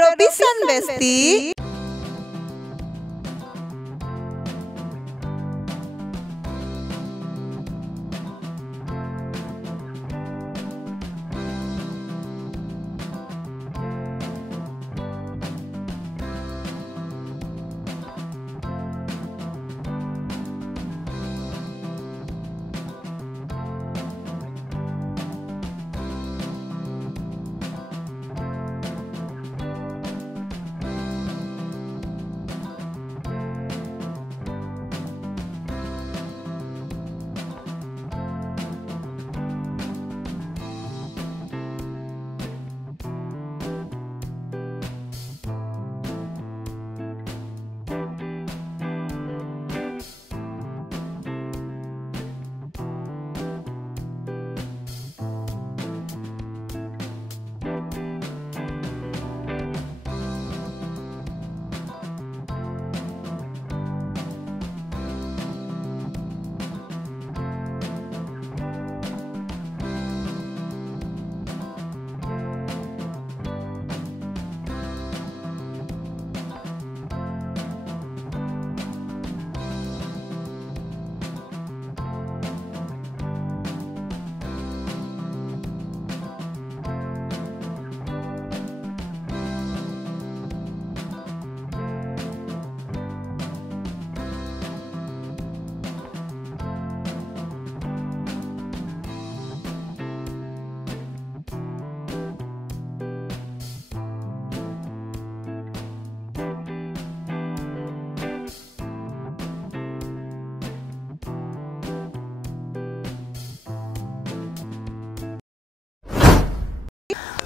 Pedo pisan Besti.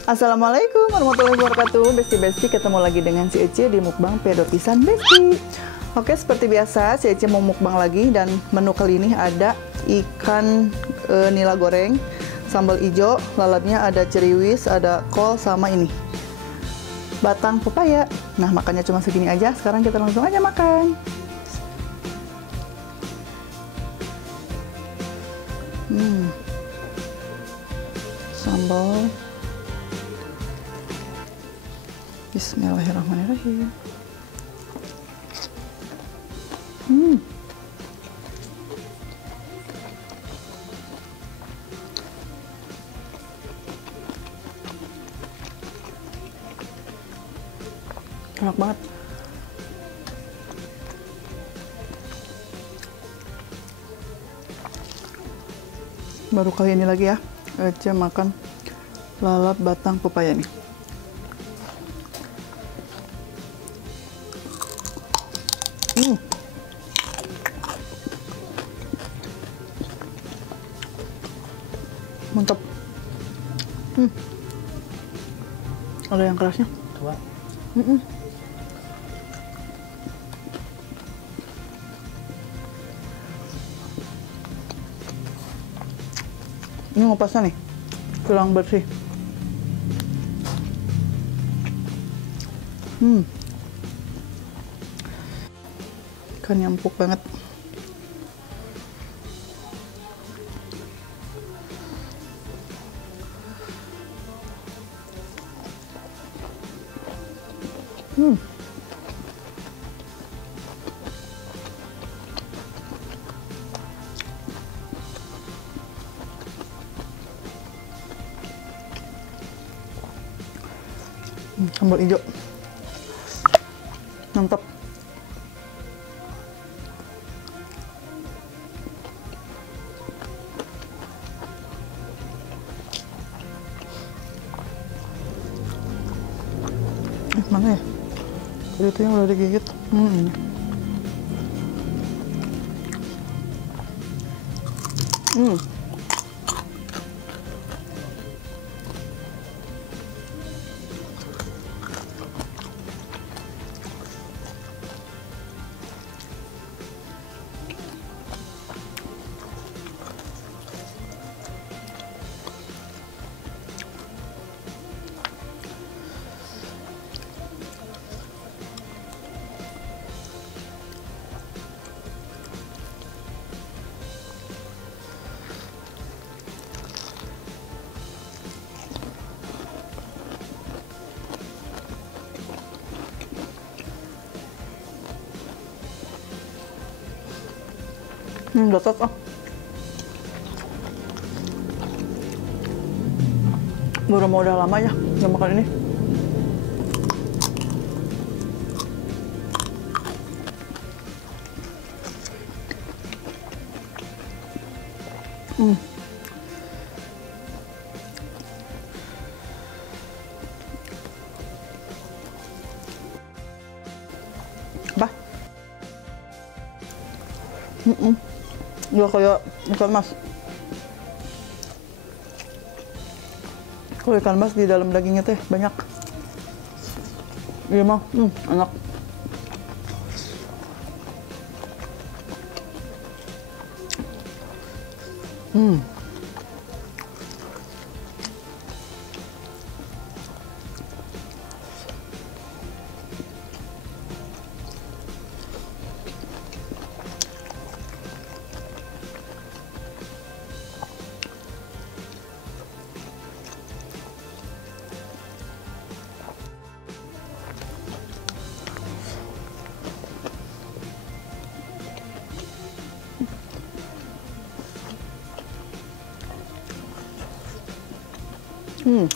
Assalamualaikum warahmatullahi wabarakatuh. Besti-besti, ketemu lagi dengan si Ece di mukbang pedo pisan Besti. Oke, seperti biasa si Ece mau mukbang lagi, dan menu kali ini ada ikan nila goreng, sambal hijau, lalapnya ada ceriwis, ada kol, sama ini batang pepaya. Nah, makannya cuma segini aja. Sekarang kita langsung aja makan. Sambal. Bismillahirrahmanirrahim. Enak banget. Baru kali ini lagi ya Ece makan lalap batang pepaya nih. Mantap. Ada yang kerasnya. Tua. Ini ngopasnya nih kurang bersih. Ikan empuk banget. Sambal hijau mantap. Mana ya? Tadi itu yang udah digigit. Ini. Dotot ah. Baru mau udah lama ya nggak makan ini. Apa? Nggak kayak ikan mas. Kalau ikan mas di dalam dagingnya teh banyak. Iya mah, enak.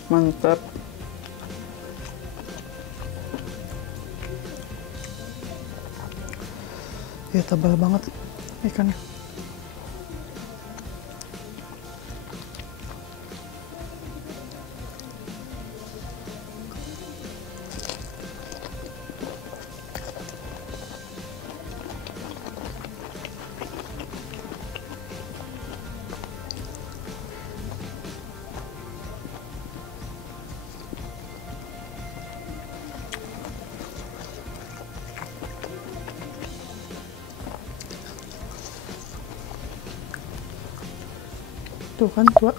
Mantap. Ya tebal banget ikannya. Tuh kan tua.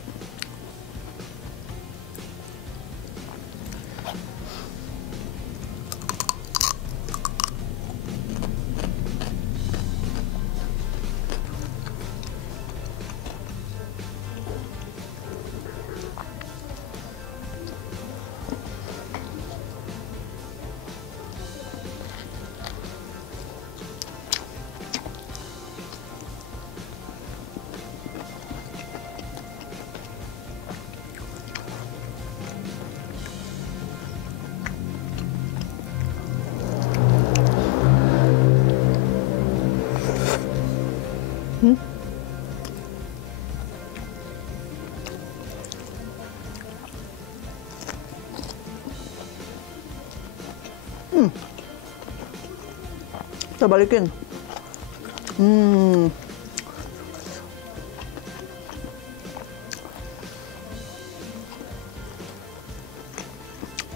Kita balikin.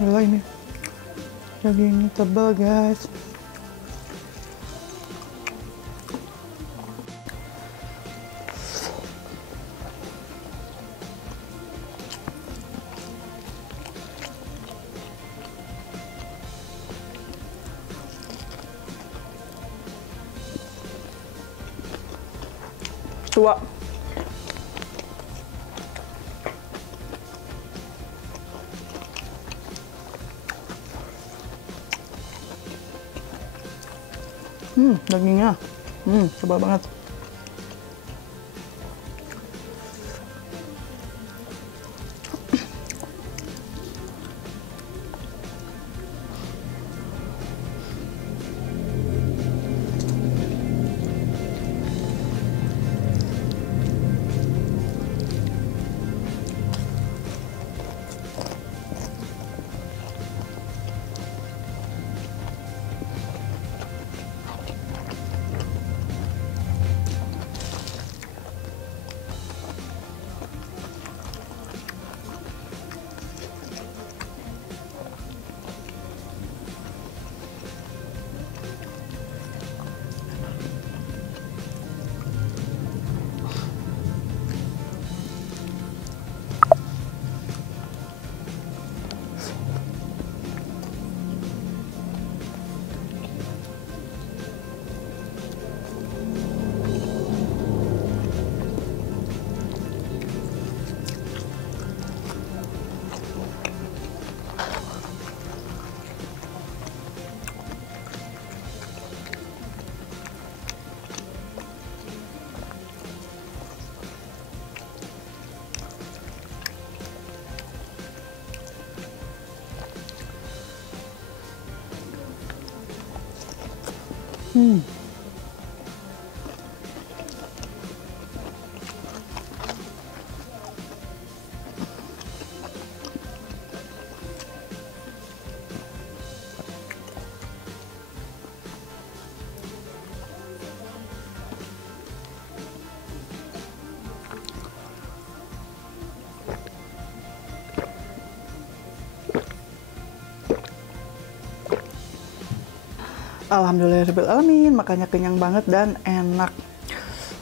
Gila ini. Dagingnya tebal, guys. Tua. Dagingnya. Tebal banget. Alhamdulillahirrahmanirrahim, makanya kenyang banget dan enak.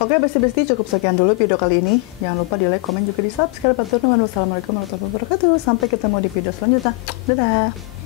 Oke, besti-besti, cukup sekian dulu video kali ini. Jangan lupa di like, komen, juga di subscribe. Wassalamualaikum warahmatullahi wabarakatuh. Sampai ketemu di video selanjutnya. Dadah!